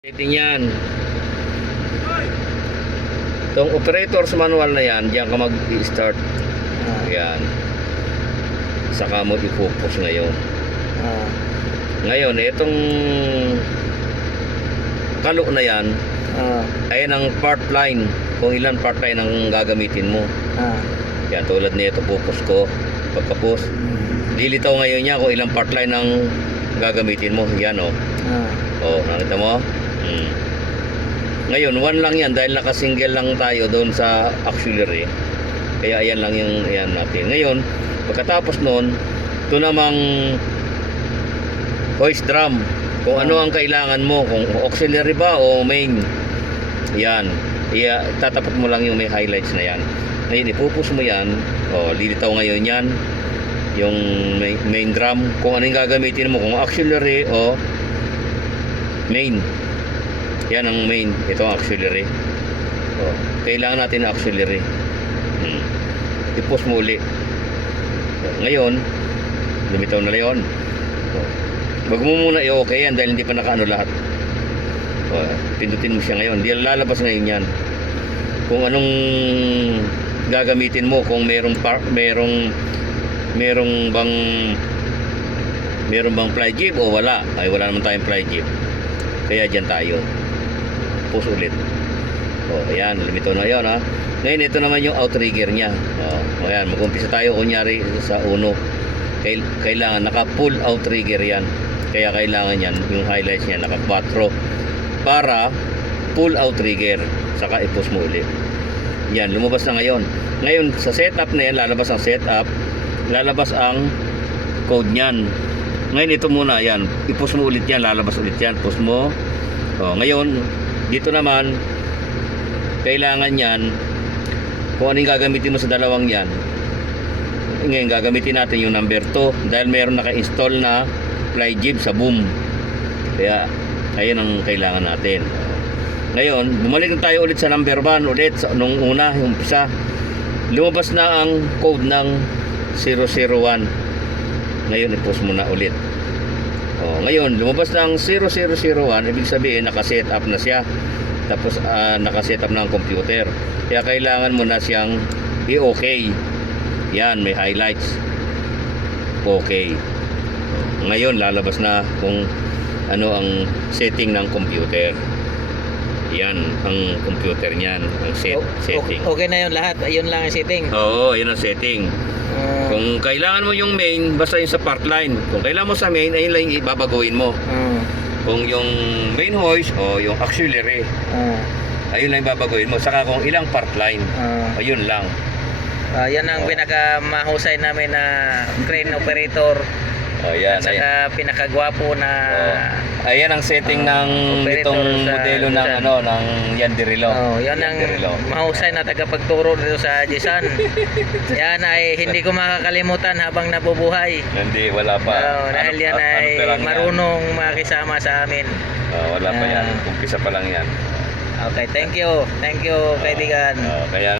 Setting yan. Itong operator's manual na yan, diyan ka mag-start. Yan. Saka mo i-focus ngayon. Ngayon, itong kalo na yan, ayan ang part line. Kung ilan part line ang gagamitin mo. Yan, tulad nito, focus ko. Pagka-post, lilitaw ngayon niya kung ilang part line ang gagamitin mo. Yan, o. Nakita mo? Ngayon, 1 lang yan dahil naka-single lang tayo doon sa auxiliary. Kaya ayan lang yung ayan natin. Ngayon, pagkatapos noon, ito namang hoist drum. Kung ano ang kailangan mo, kung auxiliary ba o main. Yan. Tatapat mo lang yung may highlights na yan. Ngayon, ipupus mo yan. Lilitaw ngayon yan. Yung main drum. Kung ano yung gagamitin mo, kung auxiliary o main. Yan ang main. Ito ang auxiliary. Kailangan natin ang auxiliary. I-post mo uli. Ngayon, lumitaw na yun. Wag mo muna i-okay yan dahil hindi pa nakaano lahat. Pindutin mo siya ngayon. Di lalabas ngayon yan. Kung anong gagamitin mo, kung merong bang fly jib o wala. Ay wala naman tayong fly jib. Kaya dyan tayo. Post ulit. Ayan, lumitaw na yun, ha. Ngayon, ito naman yung outrigger niya. Ayan, mag-umpisa tayo kunyari sa uno. Kailangan naka-full outrigger yan. Kaya kailangan yan, yung highlights niya, naka-4 para full outrigger. Saka i-post mo ulit. Yan, lumabas na ngayon. Ngayon, sa setup na yan, lalabas ang setup. Lalabas ang code niyan. Ngayon, ito muna, yan. I-post mo ulit yan, lalabas ulit yan. Post mo. Ngayon, dito naman, kailangan yan, kung ano yung gagamitin mo sa dalawang yan. Ngayon, gagamitin natin yung number 2 dahil meron naka-install na fly jib sa boom. Kaya, ayun ang kailangan natin. Ngayon, bumalik na tayo ulit sa number 1 ulit, nung una, yung umpisa. Lumabas na ang code ng 001. Ngayon, i-post mo na ulit. Ngayon, lumabas na ang 0001, ibig sabihin, naka-set up na siya. Tapos, naka-set up na ang computer. Kaya kailangan mo na siyang i-okay. Yan, may highlights. Okay. Ngayon, lalabas na kung ano ang setting ng computer. Yan, ang computer niyan, ang setting. Okay na yun lahat, ayun lang ang setting. Oo, yun ang setting. Kung kailangan mo yung main, basta yung sa part line. Kung kailangan mo sa main, ayun lang yung ibabaguhin mo. Kung yung main hoist o yung auxiliary, ayun lang yung babaguhin mo. Saka kung ilang part line, ayun lang. Yan ang pinakamahusay namin na crane operator. Yan, saka pinakagwapo na ayan ang setting ng itong modelo ng ng Yanderilo. Yan ang mahusay na tagapagturo dito sa Jisan. Yan ay hindi ko makakalimutan habang nabubuhay. Hindi, wala pa. Dahil yan ay marunong makisama sa amin. Wala pa yan. Umpisa pa lang yan. Okay, thank you. Thank you, kaibigan. Kaya